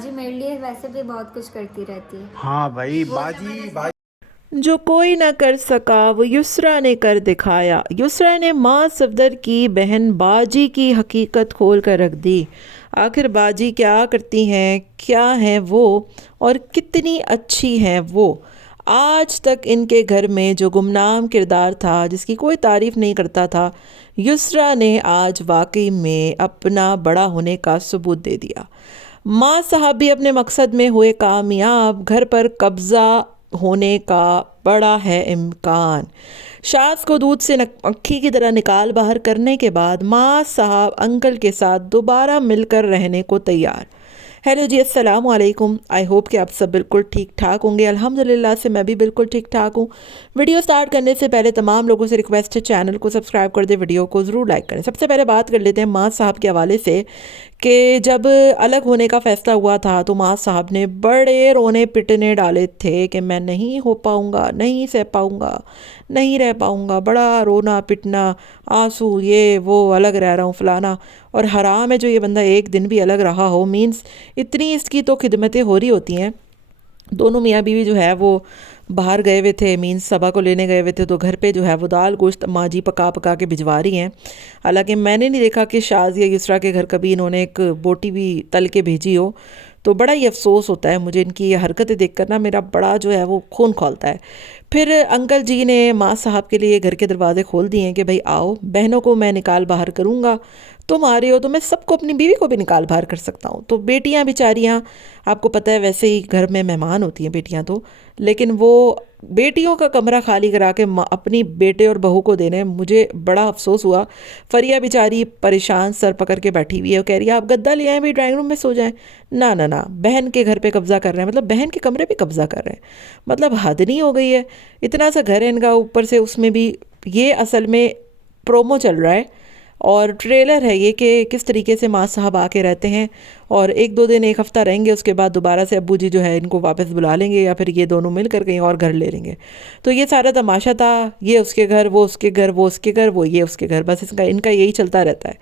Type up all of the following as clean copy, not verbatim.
बाजी मेरे लिए वैसे भी बहुत कुछ करती रहती है। हाँ भाई वो बाजी बाजी। जो कोई ना कर सका वो युसरा ने कर दिखाया। युसरा ने माँ सफदर की बहन बाजी की हकीकत खोल कर रख दी। आखिर बाजी क्या करती हैं, क्या हैं वो, और कितनी अच्छी हैं वो। आज तक इनके घर में जो गुमनाम किरदार था, जिसकी कोई तारीफ़ नहीं करता था, युसरा ने आज वाकई में अपना बड़ा होने का सबूत दे दिया। माँ साहब भी अपने मकसद में हुए कामयाब। घर पर कब्ज़ा होने का बड़ा है इम्कान। शाज़ को दूध से मक्खी की तरह निकाल बाहर करने के बाद माँ साहब अंकल के साथ दोबारा मिलकर रहने को तैयार। हेलो जी, अस्सलाम वालेकुम। आई होप कि आप सब बिल्कुल ठीक ठाक होंगे। अल्हम्दुलिल्लाह से मैं भी बिल्कुल ठीक ठाक हूँ। वीडियो स्टार्ट करने से पहले तमाम लोगों से रिक्वेस्ट है, चैनल को सब्सक्राइब कर दे, वीडियो को ज़रूर लाइक करें। सबसे पहले बात कर लेते हैं माँ साहब के हवाले से कि जब अलग होने का फ़ैसला हुआ था तो माँ साहब ने बड़े रोने पिटने डाले थे कि मैं नहीं हो पाऊँगा, नहीं सह पाऊँगा, नहीं रह पाऊँगा। बड़ा रोना पिटना, आंसू, ये वो, अलग रह रहा हूँ फलाना। और हराम है जो ये बंदा एक दिन भी अलग रहा हो। मीन्स इतनी इसकी तो खिदमतें हो रही होती हैं। दोनों मियाँ बीवी जो है वो बाहर गए हुए थे, मीन्स सबा को लेने गए हुए थे, तो घर पे जो है वो दाल गोश्त माँ जी पका पका के भिजवा रही हैं। हालांकि मैंने नहीं देखा कि शाज़ या युसरा के घर कभी इन्होंने एक बोटी भी तल के भेजी हो। तो बड़ा ही अफसोस होता है मुझे इनकी ये हरकतें देखकर ना, मेरा बड़ा जो है वो खून खौलता है। फिर अंकल जी ने माँ साहब के लिए घर के दरवाजे खोल दिए हैं कि भाई आओ, बहनों को मैं निकाल बाहर करूँगा, तुम आ रहे हो तो मैं सबको, अपनी बीवी को भी निकाल बाहर कर सकता हूँ। तो बेटियाँ बेचारियाँ, आपको पता है वैसे ही घर में मेहमान होती हैं बेटियाँ तो, लेकिन वो बेटियों का कमरा खाली करा के अपनी बेटे और बहू को देने, मुझे बड़ा अफसोस हुआ। फरिया बेचारी परेशान सर पकड़ के बैठी हुई है, वो कह रही है आप गद्दा ले आएँ भाई, ड्राइंग रूम में सो जाएं। ना ना ना, बहन के घर पे कब्ज़ा कर रहे हैं, मतलब बहन के कमरे पे कब्ज़ा कर रहे हैं, मतलब हद नहीं हो गई है। इतना सा घर है इनका, ऊपर से उसमें भी ये असल में प्रोमो चल रहा है और ट्रेलर है ये कि किस तरीके से माँ साहब आके रहते हैं। और एक दो दिन, एक हफ़्ता रहेंगे, उसके बाद दोबारा से अब्बू जी जो है इनको वापस बुला लेंगे, या फिर ये दोनों मिलकर कहीं और घर ले लेंगे। तो ये सारा तमाशा था, ये उसके घर, वो उसके घर, वो उसके घर, वो ये उसके घर, बस इसका इनका यही चलता रहता है।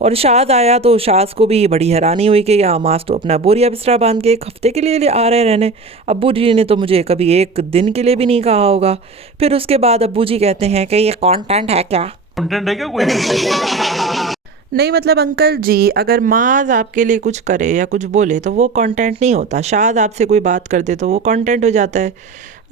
और शाज़ आया तो शाज़ को भी बड़ी हैरानी हुई कि ये अमास तो अपना बोरिया बिस्तरा बांध के एक हफ़्ते के लिए आ रहे रहने। अब्बू जी ने तो मुझे कभी एक दिन के लिए भी नहीं कहा होगा। फिर उसके बाद अब्बू जी कहते हैं कि ये कंटेंट है क्या? कंटेंट है क्या कोई? नहीं, मतलब अंकल जी, अगर माज आपके लिए कुछ करे या कुछ बोले तो वो कंटेंट नहीं होता। शायद आपसे कोई बात कर दे तो वो कंटेंट हो जाता है।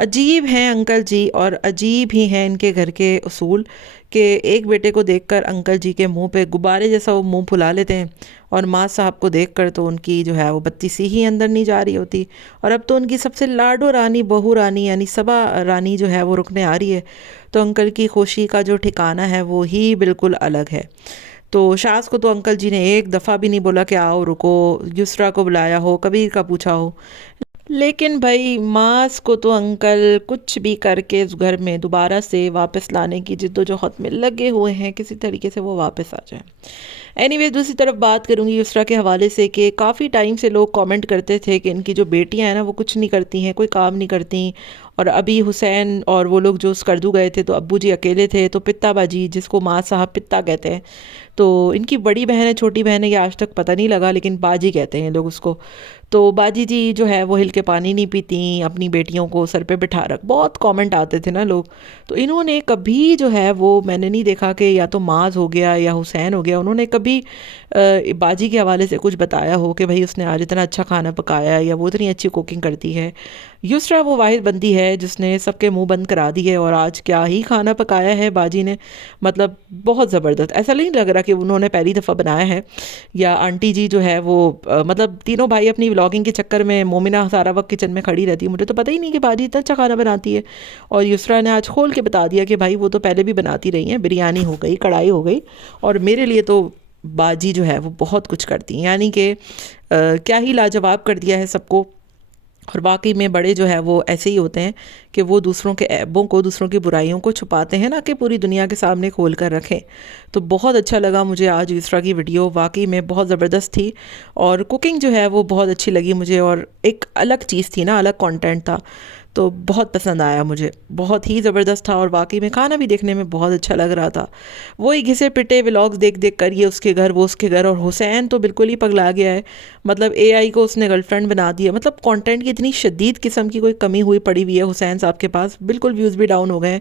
अजीब हैं अंकल जी, और अजीब ही हैं इनके घर के उसूल कि एक बेटे को देखकर अंकल जी के मुंह पे गुब्बारे जैसा वो मुंह फुला लेते हैं, और माँ साहब को देखकर तो उनकी जो है वो बत्ती सी ही अंदर नहीं जा रही होती। और अब तो उनकी सबसे लाडो रानी, बहू रानी यानी सबा रानी जो है वो रुकने आ रही है। तो अंकल की खुशी का जो ठिकाना है वो ही बिल्कुल अलग है। तो शाज़ को तो अंकल जी ने एक दफ़ा भी नहीं बोला कि आओ रुको, युसरा को बुलाया हो, कबीर का पूछा हो। लेकिन भाई मास को तो अंकल कुछ भी करके इस घर में दोबारा से वापस लाने की जिद्दोजहद में लगे हुए हैं, किसी तरीके से वो वापस आ जाए। एनीवेज, दूसरी तरफ बात करूंगी युसरा के हवाले से कि काफ़ी टाइम से लोग कमेंट करते थे कि इनकी जो बेटियां हैं ना वो कुछ नहीं करती हैं, कोई काम नहीं करती। और अभी हुसैन और वो लोग जो स्कर्दू गए थे तो अब्बू जी अकेले थे, तो पित्ता बाजी, जिसको माँ साहब पित्ता कहते हैं, तो इनकी बड़ी बहन है, छोटी बहन है, ये आज तक पता नहीं लगा, लेकिन बाजी कहते हैं लोग उसको। तो बाजी जी जो है वो हिल के पानी नहीं पीती, अपनी बेटियों को सर पे बिठा रख, बहुत कमेंट आते थे ना लोग। तो इन्होंने कभी जो है वो मैंने नहीं देखा कि या तो माज हो गया या हुसैन हो गया, उन्होंने कभी बाजी के हवाले से कुछ बताया हो कि भाई उसने आज इतना अच्छा खाना पकाया या वो इतनी अच्छी कुकिंग करती है। युसरा वो वाहिद बंदी है जिसने सबके मुंह बंद करा दिए, और आज क्या ही खाना पकाया है बाजी ने, मतलब बहुत ज़बरदस्त। ऐसा नहीं लग रहा कि उन्होंने पहली दफ़ा बनाया है। या आंटी जी जो है वो मतलब तीनों भाई अपनी व्लॉगिंग के चक्कर में, मोमिना सारा वक्त किचन में खड़ी रहती है, मुझे तो पता ही नहीं कि बाजी इतना अच्छा खाना बनाती है। और युसरा ने आज खोल के बता दिया कि भाई वो तो पहले भी बनाती रही हैं, बिरयानी हो गई, कढ़ाई हो गई, और मेरे लिए तो बाजी जो है वो बहुत कुछ करती हैं, यानी कि क्या ही लाजवाब कर दिया है सबको। और वाकई में बड़े जो है वो ऐसे ही होते हैं कि वो दूसरों के ऐबों को, दूसरों की बुराइयों को छुपाते हैं, ना कि पूरी दुनिया के सामने खोल कर रखें। तो बहुत अच्छा लगा मुझे आज युसरा की वीडियो, वाकई में बहुत ज़बरदस्त थी। और कुकिंग जो है वो बहुत अच्छी लगी मुझे, और एक अलग चीज़ थी ना, अलग कंटेंट था। تو بہت پسند آیا مجھے، بہت ہی زبردست تھا، اور واقعی میں کھانا بھی دیکھنے میں بہت اچھا لگ رہا تھا۔ وہی گھسے پٹے ولاگز دیکھ دیکھ کر، یہ اس کے گھر وہ اس کے گھر، اور حسین تو بالکل ہی پگلا گیا ہے، مطلب اے آئی کو اس نے گرل فرینڈ بنا دیا، مطلب کانٹینٹ کی اتنی شدید قسم کی کوئی کمی ہوئی پڑی ہوئی ہے حسین صاحب کے پاس، بالکل ویوز بھی ڈاؤن ہو گئے ہیں۔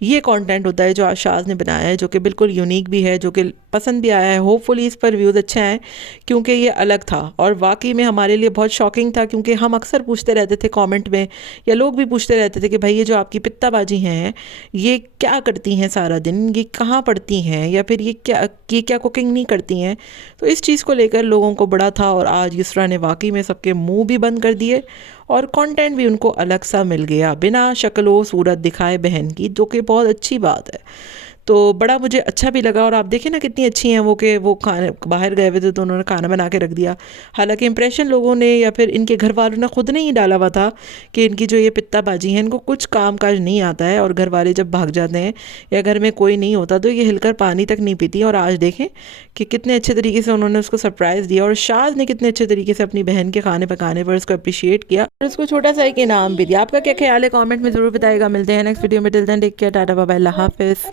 یہ کانٹینٹ ہوتا ہے جو شاز نے بنایا ہے، جو کہ بالکل یونیک بھی ہے، جو کہ پسند بھی آیا ہے، ہوپ فلی اس پر ویوز اچھے آئے کیونکہ یہ الگ تھا، اور واقعی میں ہمارے لیے بہت شاکنگ تھا، کیونکہ ہم اکثر پوچھتے رہتے تھے کامنٹ میں، یا لوگ بھی پوچھتے رہتے تھے کہ بھائی یہ جو آپ کی پتا بازی ہیں یہ کیا کرتی ہیں سارا دن، یہ کہاں پڑھتی ہیں، یا پھر یہ کیا کوکنگ نہیں کرتی ہیں۔ تو اس چیز کو لے کر لوگوں کو بڑا تھا، اور آج یسریٰ نے واقعی میں سب کے منہ بھی بند کر دیے، اور کانٹینٹ بھی ان کو الگ سا مل گیا بنا شکل و صورت دکھائے بہن کی، جو کہ بہت اچھی بات ہے۔ تو بڑا مجھے اچھا بھی لگا، اور آپ دیکھیں نا کتنی اچھی ہیں وہ، کہ وہ کھانے باہر گئے ہوئے تھے تو انہوں نے کھانا بنا کے رکھ دیا، حالانکہ امپریشن لوگوں نے یا پھر ان کے گھر والوں نے خود نہیں ڈالا ہوا تھا کہ ان کی جو یہ پتا بازی ہیں ان کو کچھ کام کاج نہیں آتا ہے، اور گھر والے جب بھاگ جاتے ہیں یا گھر میں کوئی نہیں ہوتا تو یہ ہل کر پانی تک نہیں پیتی، اور آج دیکھیں کہ کتنے اچھے طریقے سے انہوں نے اس کو سرپرائز دیا، اور شاز نے کتنے اچھے طریقے سے اپنی بہن کے کھانے پکانے پر اس کو اپریشیٹ کیا، اور اس کو چھوٹا سا ایک انعام بھی دیا۔ آپ کا کیا خیال ہے کامنٹ میں ضرور بتائے گا، ملتے ہیں نیکسٹ ویڈیو میں، till then take care, tata bye bye, Allah حافظ۔